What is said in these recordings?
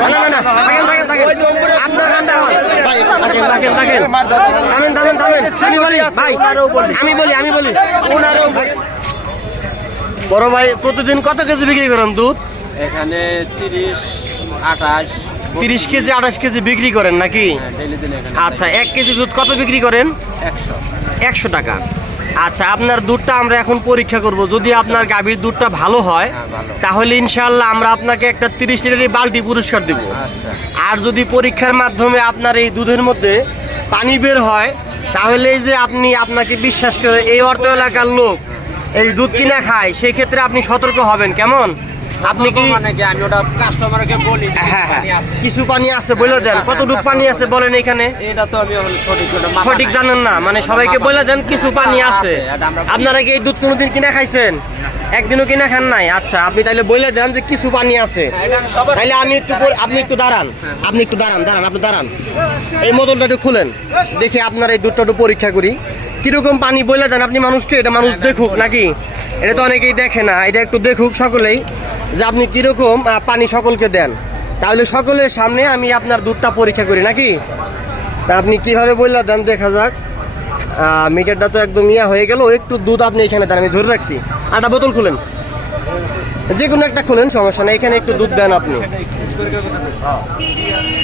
না না না থাকেন থাকেন থাকেন আপনার কাছে হন ভাই থাকেন থাকেন থাকেন থামেন থামেন থামেন আমি বলি ভাই আমি বলি বড় ভাই প্রতিদিন কত কেজি বিক্রি করেন দুধ? এখানে 30 কেজি 28 কেজি বিক্রি করেন নাকি? আচ্ছা 1 কেজি দুধ কত বিক্রি করেন? 100 টাকা। আচ্ছা আপনার দুধটা আমরা এখন পরীক্ষা করব, যদি আপনার গাভীর দুধটা ভালো হয় তাহলে ইনশাআল্লাহ আমরা আপনাকে একটা 30 লিটারের বালতি পুরস্কার দেব। আর যদি পরীক্ষার মাধ্যমে আপনার এই দুধের মধ্যে পানি বের হয় তাহলে এই যে আপনাকে বিশ্বাস করে এই অর্থ এলাকার লোক এই দুধ কিনা খায়, সেই ক্ষেত্রে আপনি সতর্ক হবেন। কেমন আপনি কি আমি ওটা কাস্টমারকে বলি? হ্যাঁ হ্যাঁ কিছু পানি আছে বলে দেন, কতটুকু পানি আছে বলেন এখানে? এটা তো আমি সঠিক জানেন না, মানে সবাইকে বলে দেন কিছু পানি আছে। আপনারা কি এই দুধ কোনোদিন কিনা খাইছেন? একদিনও কিনা খান নাই? আচ্ছা আপনি তাইলে বলে দেন যে কিছু পানি আছে। তাইলে আমি একটু আপনি একটু দাঁড়ান আপনি দাঁড়ান এই বোতলটা একটু খুলেন, দেখে আপনার এই দুধটা একটু পরীক্ষা করি কিরকম পানি বলে দেন আপনি মানুষকে, এটা মানুষ দেখুক নাকি, এটা তো অনেকেই দেখে না, এটা একটু দেখুক সকলেই যে আপনি কিরকম পানি সকলকে দেন, তাহলে সকলের সামনে আমি আপনার দুধটা পরীক্ষা করি নাকি। তা আপনি কিভাবে বললে দেন দেখা যাক। মিটারটা তো একদম ইয়া হয়ে গেল, একটু দুধ আপনি এখানে দেন, আমি ধরে রাখছি। আটা বোতল খুলেন, যে কোনো একটা খুলেন, সমস্যা নেই, এখানে একটু দুধ দেন আপনি।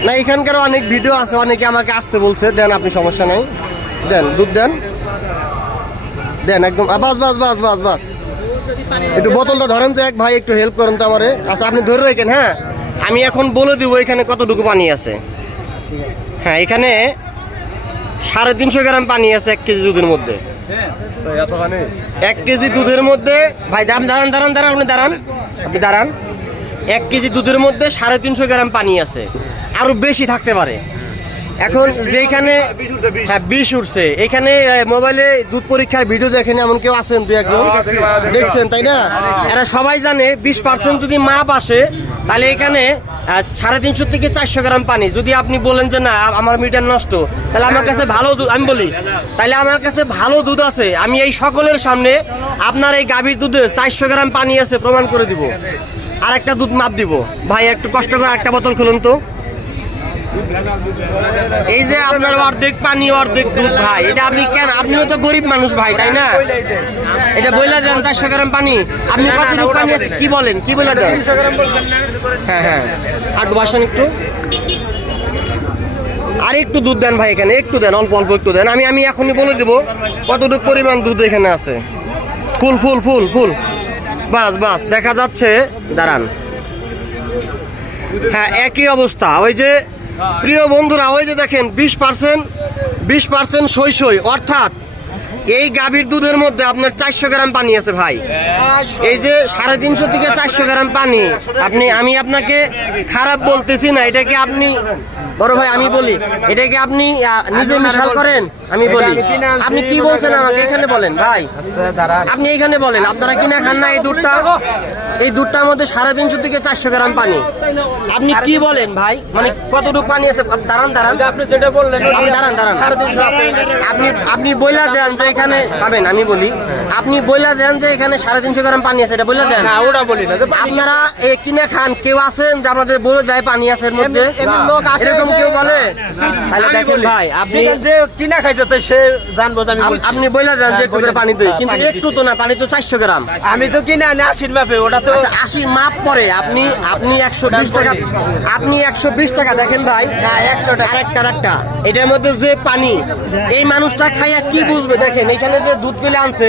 না এখানকার অনেক ভিডিও আছে, অনেকে আমাকে আসতে বলছে, দেন আপনি, সমস্যা নেই, দেন দুধ দেন একদম। বাস বাস বাস বাস বাস একটু বোতলটা ধরেন তো এক ভাই, একটু হেল্প করেন তো আমারে। আচ্ছা আপনি ধরে রাখেন, হ্যাঁ আমি এখন বলে দিব এখানে কতটুকু পানি আছে। হ্যাঁ এখানে 350 গ্রাম পানি আছে 1 কেজি দুধের মধ্যে। 1 কেজি দুধের মধ্যে ভাই আপনি দাঁড়ান 1 কেজি দুধের মধ্যে 350 গ্রাম পানি আছে, আরো বেশি থাকতে পারে। এখন যেখানে হ্যাঁ 20 উঠছে, এখানে মোবাইলে দুধ পরীক্ষার ভিডিও দেখেন এমন কেউ আছেন দু একজন, দেখছেন তাই না? এরা সবাই জানে 20% যদি মাপ আসে তাহলে এখানে 350 থেকে 400 গ্রাম পানি। যদি আপনি বলেন যে না আমার মিটার নষ্ট, তাহলে আমার কাছে ভালো দুধ, আমি বলি তাহলে আমার কাছে ভালো দুধ আছে, আমি এই সকলের সামনে আপনার এই গাভীর দুধে 400 গ্রাম পানি আছে প্রমাণ করে দিব, আর একটা দুধ মাপ দিব। ভাই একটু কষ্ট করে একটা বোতল খুলুন তো। এই যে আপনার অর্ধেক পানি অর্ধেক দুধ ভাই, এটা আপনি কেন? আপনিও তো গরিব মানুষ ভাই তাই না? এটা বইলা দেন 400 গ্রাম পানি, আপনি কতটুকু পানি আছে কি বলেন, কি বইলা দেন? হ্যাঁ হ্যাঁ আর বসান একটু, আর একটু দুধ দেন ভাই, এখানে একটু দেন, অল্প অল্প একটু দেন। আমি এখনই বলে দেবো কতটুকু পরিমাণ দুধ এখানে আছে। ফুল ফুল ফুল ফুল বাস বাস দেখা যাচ্ছে, দাঁড়ান। হ্যাঁ একই অবস্থা, ওই যে প্রিয় বন্ধুরা, ওই যে দেখেন 20% সই, অর্থাৎ এই গাভীর দুধের মধ্যে আপনার 400 গ্রাম পানি আছে ভাই। এই যে 350 থেকে 400 গ্রাম পানি, আমি আপনাকে খারাপ বলতেছি না, এটাকে আপনি বড় ভাই আমি বলি এটাকে আপনি নিজে মিশাল করেন। আমি বলি আপনি কি বলছেন আমাকে এখানে বলেন ভাই, আপনি এখানে বলেন আপনারা কিনা খান না এই দুধটা? এই দুধটার মধ্যে 350 থেকে 400 গ্রাম পানি, আপনি কি বলেন ভাই? মানে কতটুকু পানি আছে? দাঁড়ান আপনি যেটা বললেন, দাঁড়ান আপনি বইলা দেন যে এখানে পাবেন। আমি বলি আপনি বইলা দেন যে এখানে 350 গ্রাম পানি আছে, এটা বইলা দেন। ওটা বলি না, আপনারা কিনা খান, কেউ আছেন যে আমাদের বলে দেয় পানি আছে এর মধ্যে, এরকম কেউ বলে? তাহলে দেখেন ভাই আপনি যে কিনা খাইছে তো সে জানবো, আপনি বইলা দেন যে একটু করে পানি দিই, কিন্তু একটু তো না, পানি তো 400 গ্রাম। আমি তো কিনে আনি 80 মাপে, ওটা তো 80 মাপ পরে আপনি 120 টাকা, আপনি 120 টাকা দেখেন ভাই, 100 টাকা আরেকটা এটার মধ্যে যে পানি, এই মানুষটা খাইয়া কি বুঝবে? দেখেন এখানে যে দুধ গুলো আনছে,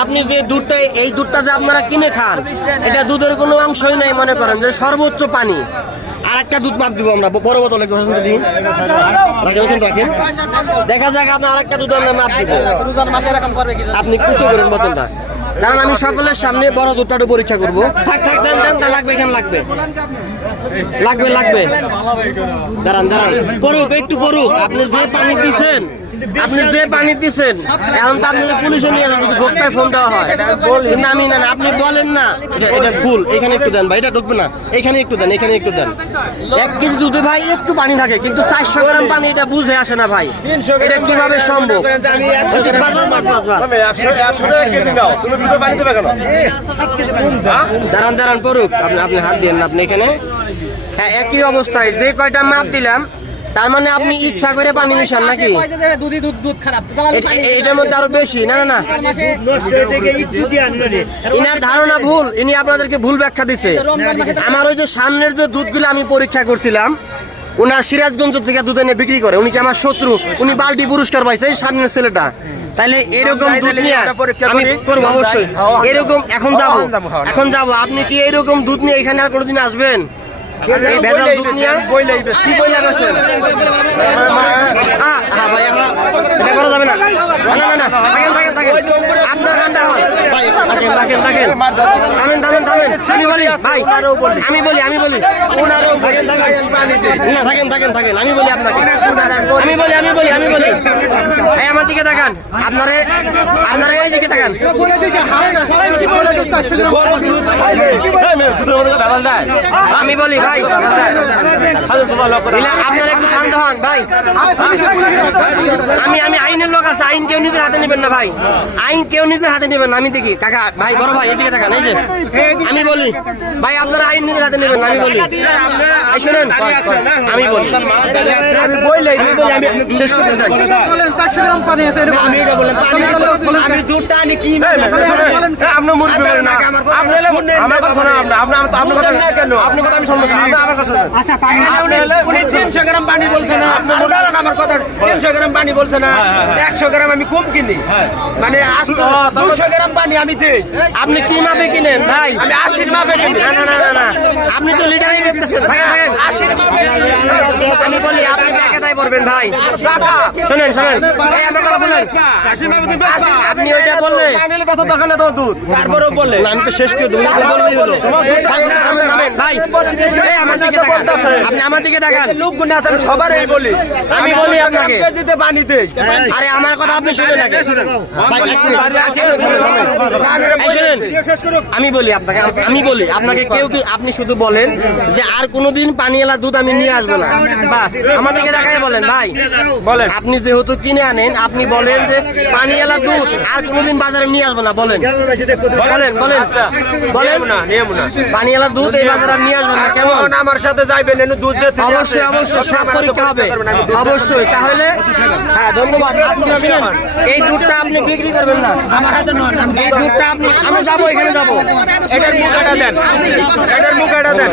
আপনি যে দুধটা, এই দুধটা যে আপনারা কিনে খান, এটা দুধের কোনো অংশই নাই, মনে করেন যে সর্বোচ্চ পানি। আর একটা দুধ মাপ দিব আমরা, বড় বোতল একটু দিন, রাখেন দেখা যাক আপনার আরেকটা দুধ আমরা মাপ দিব। আপনি কুচো করেন বোতলটা, কারণ আমি সকলের সামনে বড় দুধটা পরীক্ষা করবো। থাক দেন লাগবে, এখানে লাগবে দাঁড়ান পড়ুক, একটু পড়ুক। আপনি যে পানি দিচ্ছেন এখন তো আপনি পুলিশে নিয়ে যাবেন যদি ভোক্তায় ফোন দেওয়া হয়, কিন্তু আমি না, আপনি বলেন না এটা ভুল। এখানে একটু দেন ভাই, এটা ঢুকবে না, এখানে একটু দেন 1 কেজি দুধে ভাই একটু পানি থাকে, কিন্তু 400 গ্রাম পানি, এটা বুঝে আসে না ভাই, এটা কিভাবে সম্ভব? দাঁড়ান পড়ুক, আপনি হাত দিয়েন না, আপনি এখানে হ্যাঁ একই অবস্থায় যে কয়টা মাপ দিলাম তার মানে আপনি ইচ্ছা করে পানি মিশান নাকি দুধ খারাপ এটার মধ্যে আরো বেশি না না না ইনার ধারণা ভুল, ইনি আপনাদেরকে ভুল ব্যাখ্যা দিছে। আমার ওই যে সামনের যে দুধগুলো আমি পরীক্ষা করছিলাম, ওনার সিরাজগঞ্জ থেকে দুধ এনে বিক্রি করে, উনি কি আমার শত্রু? উনি বালতি পুরস্কার পাইছে এই সামনের ছেলেটা। তাইলে এরকম দুধ নিয়ে আমি করবো অবশ্যই। এরকম এখন যাবো আপনি কি এরকম দুধ নিয়ে এখানে আর কোনোদিন আসবেন? এই ভেজাল দুধ নিয়ে কি বইলা গেছেন? ভাই এটা করা যাবে না, না না না থাকেন থাকেন থাকেন আপনার ঠান্ডা হন ভাই, থাকেন থাকেন থাকেন থামেন থামেন থামেন। আমি বলি ভাই, আমি বলি থাকেন থাকেন না থাকেন থাকেন থাকেন আমি বলি আপনাকে, আমি বলি এই আমার দিকে তাকান, আপনারা এই দিকে তাকান। আমি বলি ভাই আপনারা একটু শান্ত হন ভাই। আমি আইনের লোক আছে, আইন কেউ নিজের হাতে নেবেন না ভাই, আইন কেউ নিজের হাতে নেবেন না। আমি দেখি কাকা ভাই বড় ভাই এদিকে তাকান, এই যে আমি বলি ভাই আপনারা আইন নিজের হাতে নেবেন না। আমি বলি শুনেন, আমি বলি আমি শেষ করতে চাই। উনি 300 গ্রাম পানি বলছে না, আমার কথা 300 গ্রাম পানি বলছে না, 100 গ্রাম আমি কম কিনি, মানে 200 গ্রাম পানি আমি দেই। আপনি কি মাপে কিনেন ভাই? আমি 80 মাপে কিনি। না না না না না, আপনি তো লিটারেই দেখতেছেন। থাকেন 80 মাপে আমি বলি আপনি একাদাই পড়বেন ভাই। শুনেন শুনেন এই আমার কথা শুনেন, আপনি ওইটা বললে তারপরেও বলে না, আমি তো শেষ করে দেবো, বললেই হলো। ভাই থামেন থামেন ভাই, এই আমার দিকে তাকান, আপনি আমার দিকে তাকান। লোকগুলো আছে সবারই বলি, আমি বলি আপনাকে কেজিতে পানি দেই। আরে আমার কথা আপনি শুনেন আগে ভাই, এক মিনিট, এই শুনেন আমি বলি আপনাকে, আপনাকে কেউ কি আপনি শুধু বলেন যে আর কোনোদিন পানিওয়ালা দুধ আমি নিয়ে আসবো না, বাস আমার দিকে তাকাই বলেন ভাই। বলেন আপনি যেহেতু কিনে আনেন, আপনি বলেন যে পানিওয়ালা দুধ আর কোনোদিন বাজারে নিয়ে আসবো না, বলেন বলেন বলেন বলেন না নিয়ম না, পানিওয়ালা দুধ এই বাজারে আর নিয়ে আসবো না। কেমন? আমার সাথে যাইবেন দুধ অবশ্যই অবশ্যই সব পরীক্ষা হবে অবশ্যই। তাহলে হ্যাঁ ধন্যবাদ। আজকে শুনেন এই দুধটা আপনি বিক্রি করবেন না, এই দুধটা আপনি আমি যাবো, এখানে যাবো। এটার মুখটা দেন, এটার মুখটা দেন।